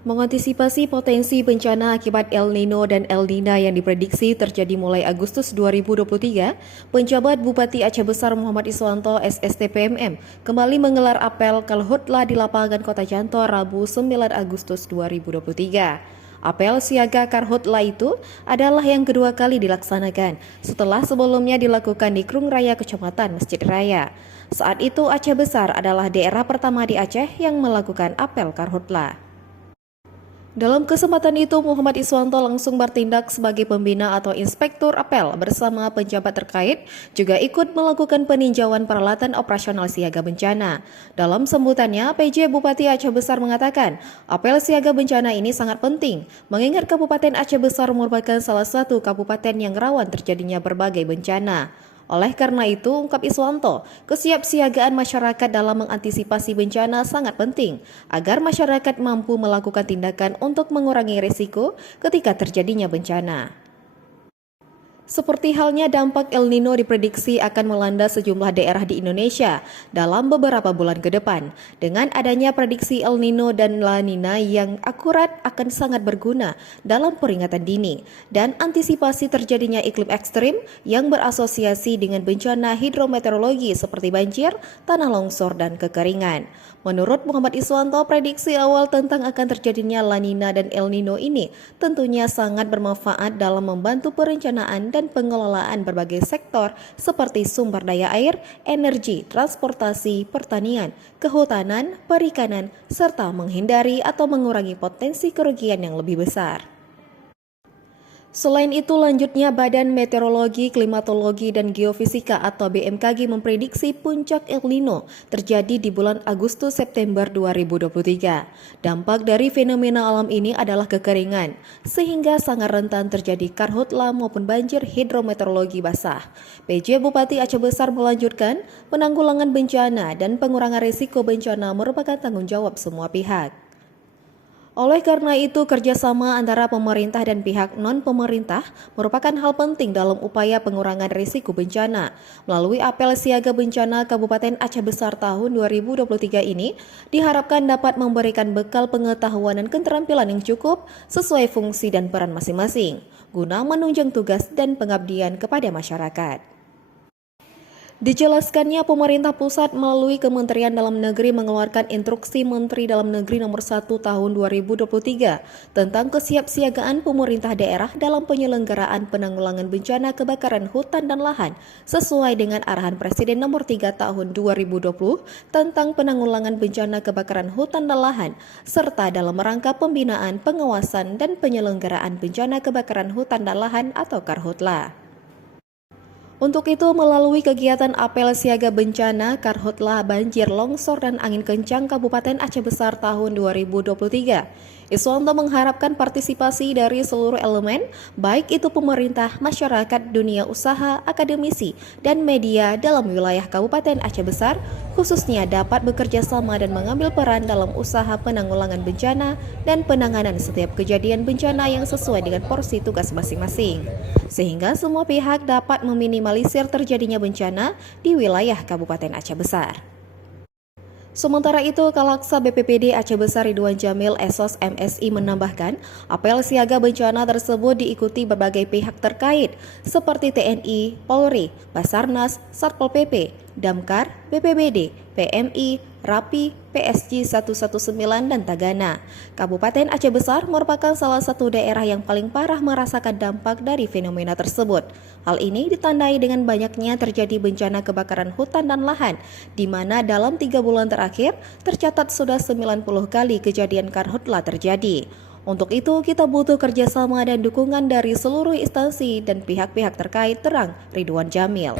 Mengantisipasi potensi bencana akibat El Nino dan El Nina yang diprediksi terjadi mulai Agustus 2023, penjabat Bupati Aceh Besar Muhammad Iswanto SSTPMM kembali menggelar apel Karhutlah di lapangan Kota Janto Rabu 9 Agustus 2023. Apel siaga Karhutlah itu adalah yang kedua kali dilaksanakan setelah sebelumnya dilakukan di Krung Raya Kecamatan Masjid Raya. Saat itu Aceh Besar adalah daerah pertama di Aceh yang melakukan apel Karhutlah. Dalam kesempatan itu, Muhammad Iswanto langsung bertindak sebagai pembina atau inspektur apel bersama penjabat terkait, juga ikut melakukan peninjauan peralatan operasional siaga bencana. Dalam sambutannya, PJ Bupati Aceh Besar mengatakan, apel siaga bencana ini sangat penting, mengingat Kabupaten Aceh Besar merupakan salah satu kabupaten yang rawan terjadinya berbagai bencana. Oleh karena itu, ungkap Iswanto, kesiapsiagaan masyarakat dalam mengantisipasi bencana sangat penting agar masyarakat mampu melakukan tindakan untuk mengurangi risiko ketika terjadinya bencana. Seperti halnya dampak El Nino diprediksi akan melanda sejumlah daerah di Indonesia dalam beberapa bulan ke depan. Dengan adanya prediksi El Nino dan La Nina yang akurat akan sangat berguna dalam peringatan dini dan antisipasi terjadinya iklim ekstrim yang berasosiasi dengan bencana hidrometeorologi seperti banjir, tanah longsor, dan kekeringan. Menurut Muhammad Iswanto, prediksi awal tentang akan terjadinya La Nina dan El Nino ini tentunya sangat bermanfaat dalam membantu perencanaan dan pengelolaan berbagai sektor seperti sumber daya air, energi, transportasi, pertanian, kehutanan, perikanan, serta menghindari atau mengurangi potensi kerugian yang lebih besar. Selain itu, lanjutnya Badan Meteorologi, Klimatologi, dan Geofisika atau BMKG memprediksi puncak El Nino terjadi di bulan Agustus-September 2023. Dampak dari fenomena alam ini adalah kekeringan, sehingga sangat rentan terjadi karhutlah maupun banjir hidrometeorologi basah. PJ Bupati Aceh Besar melanjutkan, penanggulangan bencana dan pengurangan risiko bencana merupakan tanggung jawab semua pihak. Oleh karena itu, kerjasama antara pemerintah dan pihak non-pemerintah merupakan hal penting dalam upaya pengurangan risiko bencana. Melalui apel siaga bencana Kabupaten Aceh Besar tahun 2023 ini, diharapkan dapat memberikan bekal pengetahuan dan keterampilan yang cukup sesuai fungsi dan peran masing-masing, guna menunjang tugas dan pengabdian kepada masyarakat. Dijelaskannya, pemerintah pusat melalui Kementerian Dalam Negeri mengeluarkan Instruksi Menteri Dalam Negeri Nomor 1 Tahun 2023 tentang kesiapsiagaan pemerintah daerah dalam penyelenggaraan penanggulangan bencana kebakaran hutan dan lahan sesuai dengan arahan Presiden Nomor 3 Tahun 2020 tentang penanggulangan bencana kebakaran hutan dan lahan, serta dalam rangka pembinaan, pengawasan, dan penyelenggaraan bencana kebakaran hutan dan lahan atau Karhutlah. Untuk itu, melalui kegiatan apel siaga bencana Karhutlah banjir, longsor, dan angin kencang Kabupaten Aceh Besar tahun 2023, Iswanto mengharapkan partisipasi dari seluruh elemen, baik itu pemerintah, masyarakat, dunia usaha, akademisi, dan media dalam wilayah Kabupaten Aceh Besar, khususnya dapat bekerja sama dan mengambil peran dalam usaha penanggulangan bencana dan penanganan setiap kejadian bencana yang sesuai dengan porsi tugas masing-masing, sehingga semua pihak dapat meminimalisir terjadinya bencana di wilayah Kabupaten Aceh Besar. Sementara itu, Kalaksa BPPD Aceh Besar Ridwan Jamil SOS MSI menambahkan, apel siaga bencana tersebut diikuti berbagai pihak terkait seperti TNI, Polri, Basarnas, Satpol PP, Damkar, BPBD, PMI, Rapi, PSG 119, dan Tagana. Kabupaten Aceh Besar merupakan salah satu daerah yang paling parah merasakan dampak dari fenomena tersebut. Hal ini ditandai dengan banyaknya terjadi bencana kebakaran hutan dan lahan, di mana dalam 3 bulan terakhir tercatat sudah 90 kali kejadian karhutlah terjadi. Untuk itu, kita butuh kerjasama dan dukungan dari seluruh instansi dan pihak-pihak terkait, terang Ridwan Jamil.